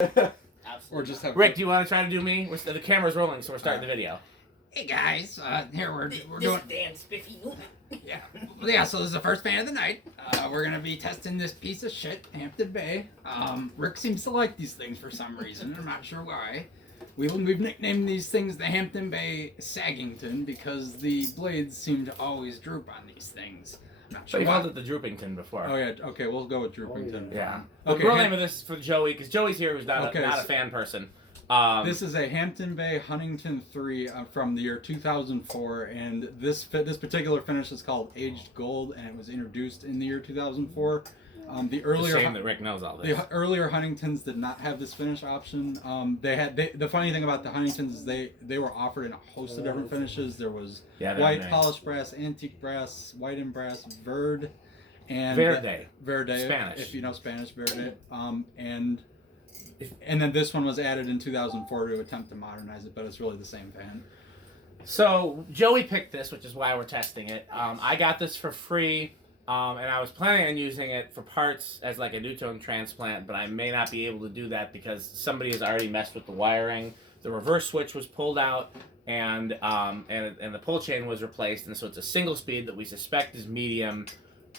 Absolutely. Or just have Rick, do you want to try to do me? The camera's rolling, so we're starting the video. Hey guys, here we're This doing. damn spiffy movement. Yeah, well, yeah. So this is the first fan of the night. We're gonna be testing this piece of shit, Hampton Bay. Rick seems to like these things for some reason. I'm not sure why. We've nicknamed these things the Hampton Bay Saggington because the blades seem to always droop on these things. I'm not So sure you why. called it the Droopington before. Oh yeah. Okay, we'll go with Droopington. Yeah. Okay. The real name of this for Joey, because Joey's here, who's not Okay, not a so- fan person. This is a Hampton Bay Huntington 3 from the year 2004, and this particular finish is called Aged Gold, and it was introduced in the year 2004. The It's earlier a shame that Rick knows all this. the earlier Huntingtons did not have this finish option. The funny thing about the Huntingtons is they were offered in a host of different finishes. There was Yeah, they're white nice. polished brass, antique brass, white and brass, verde, and Verde. Spanish. if you know Spanish, verde, and then this one was added in 2004 to attempt to modernize it, but it's really the same fan. So Joey picked this, which is why we're testing it. I got this for free, and I was planning on using it for parts as like a Newton transplant, but I may not be able to do that because somebody has already messed with the wiring. The reverse switch was pulled out, and the pull chain was replaced, and so it's a single speed that we suspect is medium.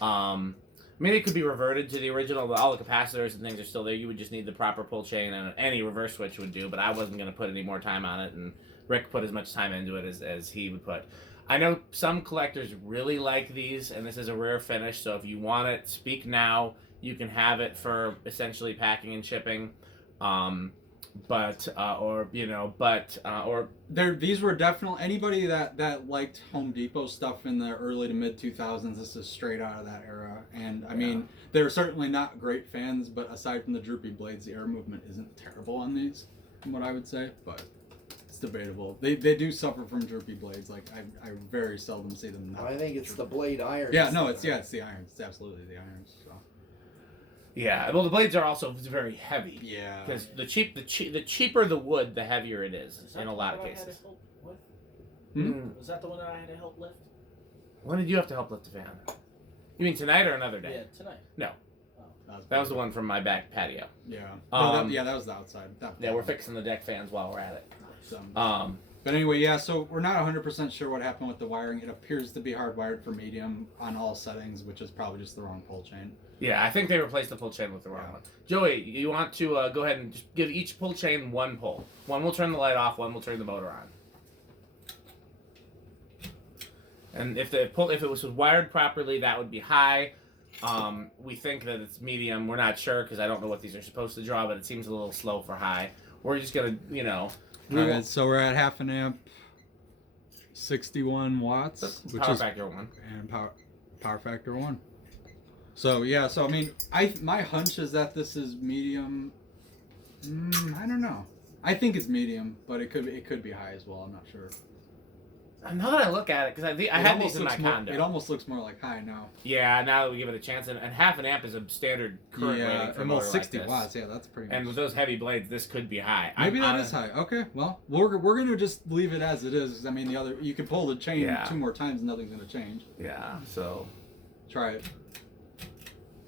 I mean, it could be reverted to the original, but all the capacitors and things are still there. You would just need the proper pull chain, and any reverse switch would do, but I wasn't going to put any more time on it, and Rick put as much time into it as he would put. I know some collectors really like these, and this is a rare finish, so if you want it, speak now. You can have it for essentially packing and shipping. These were definitely anybody that liked Home Depot stuff in the early to mid 2000s. This is straight out of that era, and I mean they're certainly not great fans, but aside from the droopy blades, the air movement isn't terrible on these, from what I would say. But it's debatable. They do suffer from droopy blades. Like I very seldom see them not. I think it's the blade irons. Yeah, no, it's the irons. It's absolutely the irons. So. Yeah, well, the blades are also very heavy. Yeah. Because the cheaper the wood, the heavier it is in a lot of cases. Was that the one that I had to help lift? When did you have to help lift the fan? You mean tonight or another day? Yeah, tonight. No. That was the one from my back patio. Yeah. Um, that was the outside. Yeah, we're fixing the deck fans while we're at it. So, But anyway, yeah, so we're not 100% sure what happened with the wiring. It appears to be hardwired for medium on all settings, which is probably just the wrong pull chain. Yeah, I think they replaced the pull chain with the wrong one. Joey, you want to go ahead and just give each pull chain one pull. One will turn the light off, one will turn the motor on. And if it was wired properly, that would be high. We think that it's medium. We're not sure because I don't know what these are supposed to draw, but it seems a little slow for high. We're just gonna, Alright, so we're at half an amp, 61 watts, which power is factor 1. and power factor 1. So yeah, so I mean, my hunch is that this is medium. I don't know. I think it's medium, but it could be high as well. I'm not sure. Now that I look at it, because I had these in my condo. It almost looks more like high now. Yeah, now that we give it a chance, and half an amp is a standard current rating for a motor almost 60 like this. watts. Yeah, that's pretty. And with those heavy blades, this could be high. Maybe that is high. Okay, well, we're gonna just leave it as it is. I mean, you can pull the chain 2 more times, and nothing's gonna change. Yeah, so try it.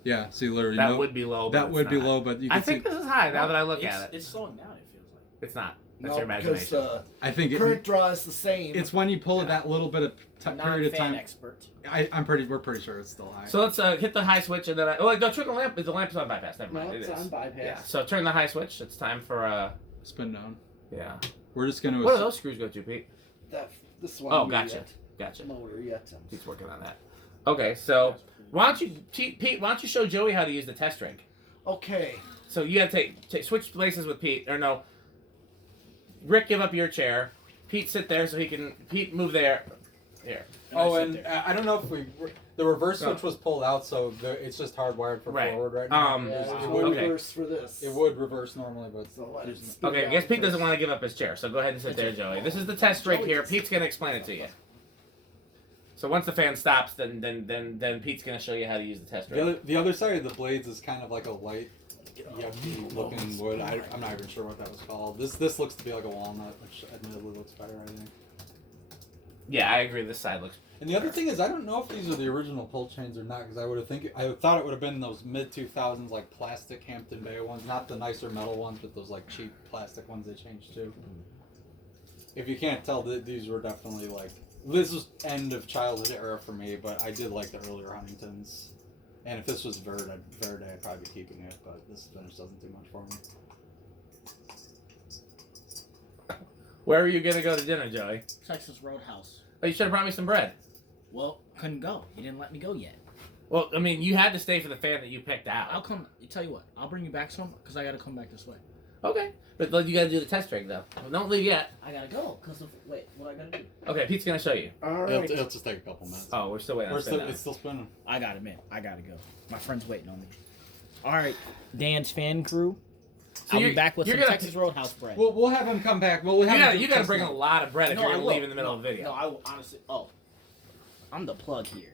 Yeah, see, literally, that would be low. That would be low, but you can I think this is high now that I look at it. It's slowing down. It feels like. It's not. That's No, your imagination. because I think current draw is the same. it's when you pull it that little bit of period of time. Expert. We're pretty sure it's still high. So let's hit the high switch, and then no, turn the lamp. The lamp's on bypass. Never mind. No, It it's is. on bypass. Yeah. So turn the high switch. It's time for Spin down. Yeah. We're just gonna. What do those screws go to, Pete? This one. Oh, gotcha. Gotcha. Motor yet. Pete's working on that. Okay, so why don't you show Joey how to use the test rig? Okay. So you gotta switch places with Pete, or no. Rick, give up your chair. Pete, sit there so he can. Pete, move there. Here. I don't know if the reverse switch was pulled out, so it's just hardwired for forward right now. Yeah, there's no okay. reverse for this. It would reverse normally, but So let it spin Okay, I down guess Pete first. doesn't want to give up his chair, so go ahead and sit there, Joey. This is the test rig here. Pete's gonna explain it to you. So once the fan stops, then Pete's gonna show you how to use the test rig. the other side of the blades is kind of like a light, yucky looking wood. I'm not even sure what that was called. This looks to be like a walnut, which admittedly looks better, I think. Yeah, I agree. This side looks And the other thing is, I don't know if these are the original pull chains or not, because I thought it would have been those mid 2000s like plastic Hampton Bay ones, not the nicer metal ones, but those like cheap plastic ones they changed to. If you can't tell, these were definitely like, this was end of childhood era for me, but I did like the earlier Huntingtons. And if this was Verde, I'd probably be keeping it, but this finish doesn't do much for me. Where are you gonna go to dinner, Joey? Texas Roadhouse. Oh, you should have brought me some bread. Well, couldn't go. You didn't let me go yet. Well, I mean, you had to stay for the fan that you picked out. I'll come. Tell you what. I'll bring you back some because I gotta come back this way. Okay, but like, you gotta do the test rig though. Well, don't leave yet. I gotta go because of wait. What I gotta do? Okay, Pete's gonna show you. All It'll right. just take a couple minutes. Oh, we're still waiting. It's still spinning. I gotta admit, I gotta go. My friend's waiting on me. All right, Dan's fan crew. So I'll be back with you're some gonna- Texas Roadhouse bread. We'll have him come back. We'll have You gotta bring a lot of bread if No, you're I gonna will. leave in the middle of the video. No, I will honestly. Oh, I'm the plug here.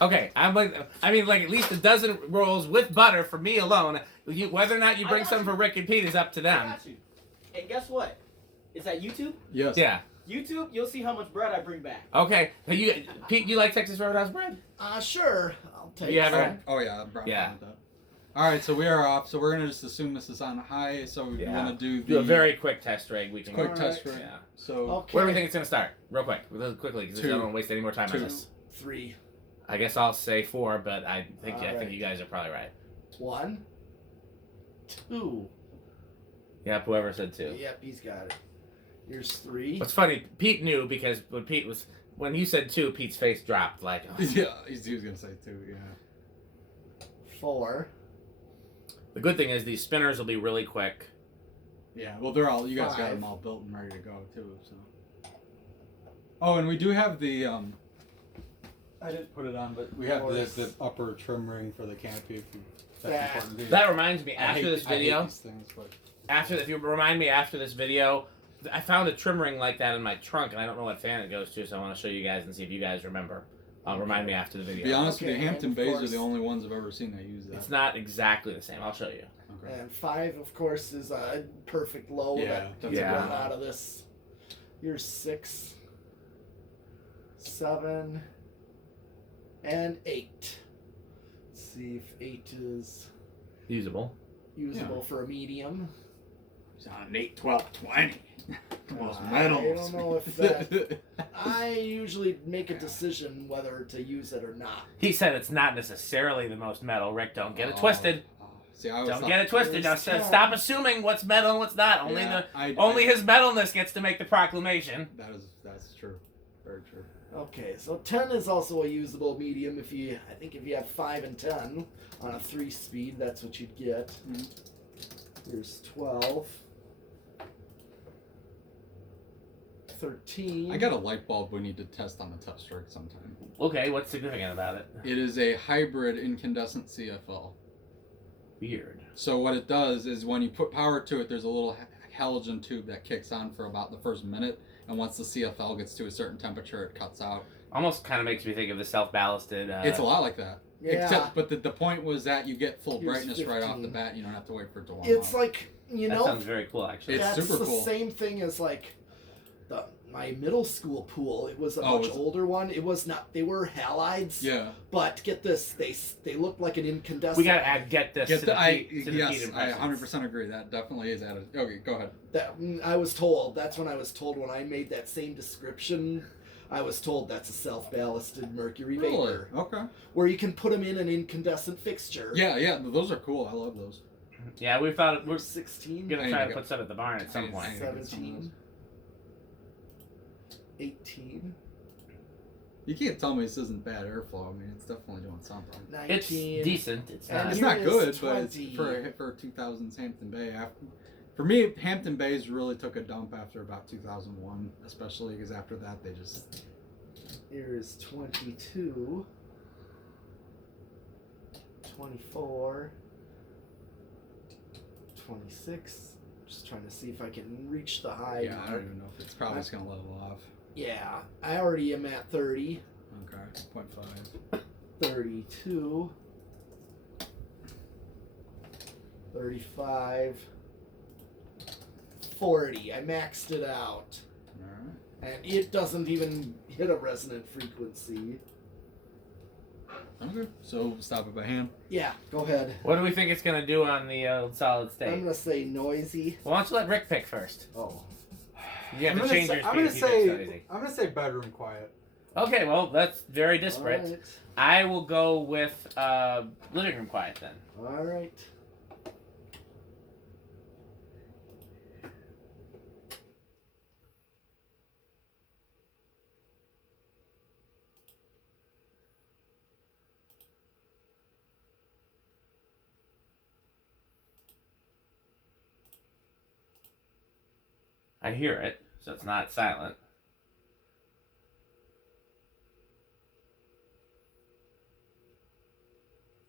Okay, I mean, like at least a dozen rolls with butter for me alone. Whether or not you I bring got some you. for Rick and Pete is up to I them. got you. And guess what? Is that YouTube? Yes. Yeah. YouTube, you'll see how much bread I bring back. Okay. Pete, you like Texas Roadhouse bread? Sure. I'll take You some. ever- Oh yeah. I'm probably Yeah. fine with that. All right, so we are off. So we're gonna just assume this is on high. So we're Yeah. gonna do Do a very quick test rig. We can. quick All test right. rig. Yeah. So Okay. Where do we think it's gonna start? Real quick, quickly, because I Two. don't want to waste any more time on Two. this. 3, I guess I'll say 4, but I think All right. you guys are probably right. 1, 2. Yep, whoever said 2. Yep, he's got it. Here's 3. What's funny, Pete knew because when you said 2, Pete's face dropped like. Oh. yeah, he was gonna say 2. Yeah. 4. The good thing is these spinners will be really quick. Yeah. Well, they're all. You guys got 5. them all built and ready to go too. So. Oh, and we do have the I didn't put it on, but we have the upper trim ring for the canopy. If you, that's important to you. That reminds me, I after hate- this I hate video, these things, but if you remind me after this video, I found a trim ring like that in my trunk, and I don't know what fan it goes to, so I want to show you guys and see if you guys remember. Remind me after the to video. be honest with Okay, you, Hampton and of Bays are course- the only ones I've ever seen that use that. It's not exactly the same. I'll show you. Okay. And 5, of course, is a perfect low Yeah, that's yeah. run out of this. Here's 6, 7, and 8. Let's see if 8 is Usable. usable for a medium. It's on an 8, 12, 20. Those I metals. don't know if that. I usually make a decision whether to use it or not. He said it's not necessarily the most metal. Rick, don't get it Oh, twisted. oh. See, I always Don't thought- get it twisted. Now, Yeah. stop assuming what's metal and what's not. Only Yeah, only his metalness gets to make the proclamation. That's true. Very true. Okay, so 10 is also a usable medium. If you have 5 and 10 on a 3-speed, that's what you'd get. Mhm. Here's 12. 13. I got a light bulb we need to test on the test rig sometime. Okay, what's significant about it? It is a hybrid incandescent CFL. Weird. So what it does is when you put power to it, there's a little halogen tube that kicks on for about the first minute, and once the CFL gets to a certain temperature, it cuts out. Almost kind of makes me think of the self-ballasted. It's a lot like that. Yeah. Except, but the point was that you get full Here's brightness right off the 15. bat. You don't have to wait for it to warm It's up. like, That sounds very cool, actually. It's that's super the cool. same thing as like my middle school pool. It was a Oh, much was it? older one. It was not. They were halides. Yeah. But get this, they looked like an incandescent. We gotta get this to the Pete Yes, I impressions. 100% agree. That definitely is added. Okay, go ahead. That I was told. That's when I was told when I made that same description. I was told that's a self-ballasted mercury vapor, Okay. where you can put them in an incandescent fixture. Yeah, those are cool. I love those. Yeah, we thought we're 16, gonna I try need to to put stuff at the barn at some I point. need to get some of 17, 18, You can't tell me this isn't bad airflow. I mean, it's definitely doing something. 19. It's decent. It's And not. It's here not is good, 20. but it's for 2000s Hampton Bay. For me, Hampton Bays really took a dump after about 2001, especially because after that they just. Here is 22, 24, 26. Just trying to see if I can reach the high Yeah, I mark. don't even know if it's probably just gonna level off. Yeah, I already am at 30, Okay, 0.5. 32, 35, 40. I maxed it out. All right. And it doesn't even hit get a resonant frequency. Okay, so stop it by hand. Yeah, go ahead. What do we think it's gonna do on the solid state? I'm gonna say noisy. Well, why don't you let Rick pick first? Oh. You have to change your I'm gonna speed if you pick say I'm gonna say bedroom quiet. Okay, well, that's very disparate. Alright. I will go with living room quiet then. Alright. I hear it, so it's not silent.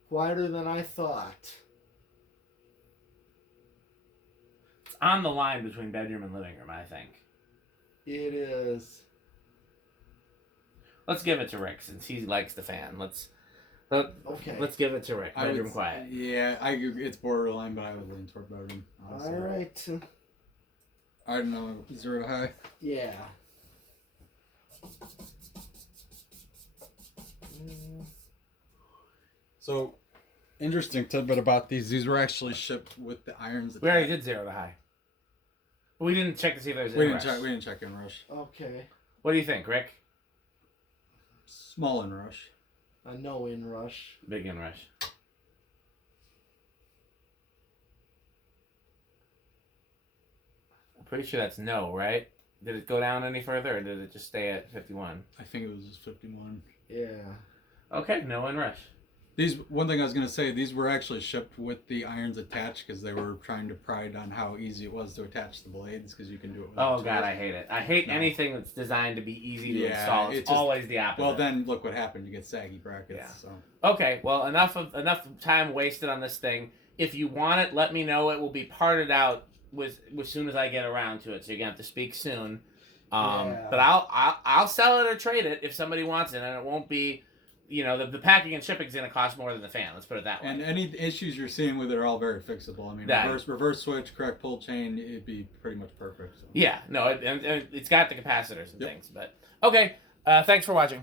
Quieter than I thought. It's on the line between bedroom and living room, I think. It is. Let's give it to Rick since he likes the fan. Let's give it to Rick. I would Bedroom quiet. Yeah, it's borderline, but I would lean toward bedroom. Honestly. Alright. I don't know, 0 to high. Yeah. So, interesting tidbit about these. These were actually shipped with the irons. We already did 0 to high. But we didn't check to see if there's We inrush. didn't check in rush. Okay. What do you think, Rick? Small in rush. A no inrush. Big inrush. I'm pretty sure that's no, right? Did it go down any further, or did it just stay at 51? I think it was just 51. Yeah. Okay, no inrush. One thing I was gonna say, these were actually shipped with the irons attached because they were trying to pride on how easy it was to attach the blades because you can do it. Oh god, I hate it. I hate anything that's designed to be easy to install. It's always the opposite. Well, then look what happened. You get saggy brackets. Yeah. So. Okay, well, enough time wasted on this thing. If you want it, let me know. It will be parted out as soon as I get around to it. So you're gonna have to speak soon. Yeah. But I'll sell it or trade it if somebody wants it, and it won't be. You know, the packing and shipping is going to cost more than the fan. Let's put it that way. And any issues you're seeing with it are all very fixable. I mean, reverse switch, correct pull chain, it'd be pretty much perfect. So. Yeah, no, and it's got the capacitors and things. But okay, thanks for watching.